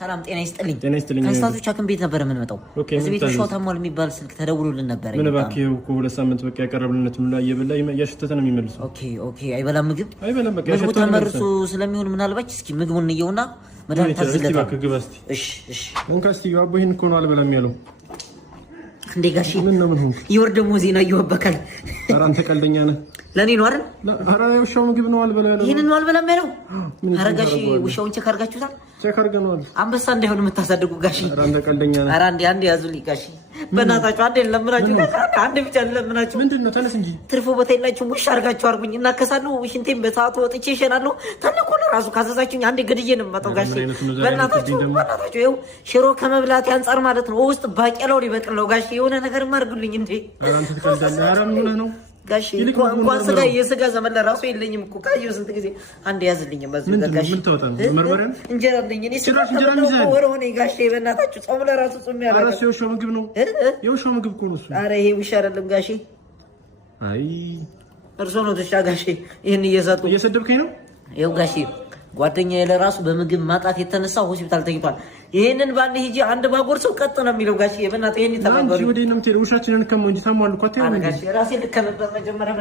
ሰላም ጤና ይስጥልኝ። ከስታቶች አክም ቤት ነበር የምንመጣው። እዚህ ቤት ሾታ ሞል የሚባል ስልክ ተደውሎልን ነበር። ምን እባክህ እኮ 2 ሳምንት በቃ ያቀረብልነት ሁሉ እየበላ እያሸተተ ነው የሚመልሰው። ኦኬ አይበላም ምግብ በቃ ምግቡ ተመርሶ ስለሚሆን ምናልባት እስኪ ምግቡን እንየውና መድኃኒት ታዝለታ። እሺ እንካ እስኪ አቦ ይሄን እኮ ነው አልበላም ያለው እንዴ ጋሺ። ምን ሆንክ? ይወር ደግሞ ዜና ይወበካል። ኧረ አንተ ቀልደኛ ነህ። ለኔ ነው አይደል? ኧረ ውሻው ምግብ ነው አልበላ ያለው። ይሄንን ነው አልበላም ያለው። ኧረ ጋሺ ውሻውን ቼክ አድርጋችሁታል? ቼክ አድርገናል። አንበሳ እንዳይሆን የምታሳድጉ ጋሺ። ኧረ አንተ ቀልደኛ ነህ። ኧረ አንዴ ያዙልኝ ጋሺ በእናታችሁ። አንዴ ለምናችሁ አንዴ ብቻ ለምናችሁ። ምንድነው? ተነስ እንጂ ትርፎ ቦታ የላችሁ። ውሻ አድርጋችሁ አርጉኝ እና ከሳለሁ ሽንቴን በሰዓቱ ወጥቼ እሸናለሁ። ተነኮ ራሱ ካዘዛችሁኝ አንዴ ግድዬ ነው የምመጣው ጋሺ። በእናታችሁ ይኸው ሽሮ ከመብላት አንፃር ማለት ነው ውስጥ ባቄላው ሊበቅል ነው ጋሺ። የሆነ ነገር አድርጉልኝ እንዴ። ኧረ አንተ ትቀልዳለህ። ኧረ ምን ሆነህ ነው ጋሺ? እንኳን ስጋ የስጋ ዘመን ለራሱ የለኝም እኮ ካየሁ ስንት ጊዜ። አንዴ ያዝልኝ በዚህ ጋሺ። ምን ታወጣ ነው? መርመሪያ እንጀራ አለኝ እኔ ስራ ወር ሆነ ጋሺ። በእናታችሁ ጾም ለራሱ ጾም ያለ። ኧረ የውሻው ምግብ ነው የውሻው ምግብ እኮ ነው እሱ። ኧረ ይሄ ውሻ አይደለም ጋሺ። አይ እርሶ ነው ተሻ ጋሺ። ይሄን እየሰደብከኝ ነው? ይኸው ጋሺ ጓደኛዬ ለራሱ በምግብ ማጣት የተነሳ ሆስፒታል ተኝቷል። ይሄንን ባለ ሂጂ አንድ ባጎርሰው ቀጥ ነው የሚለው ጋሺ። በእናትህ ይሄን ተባባሪ ወዴት ነው የምትሄደው? ውሻችንን ከመ እንጂ ታሟል እኮ አታየውም? ጋሺ ራሴ ልከመበት መጀመሪያ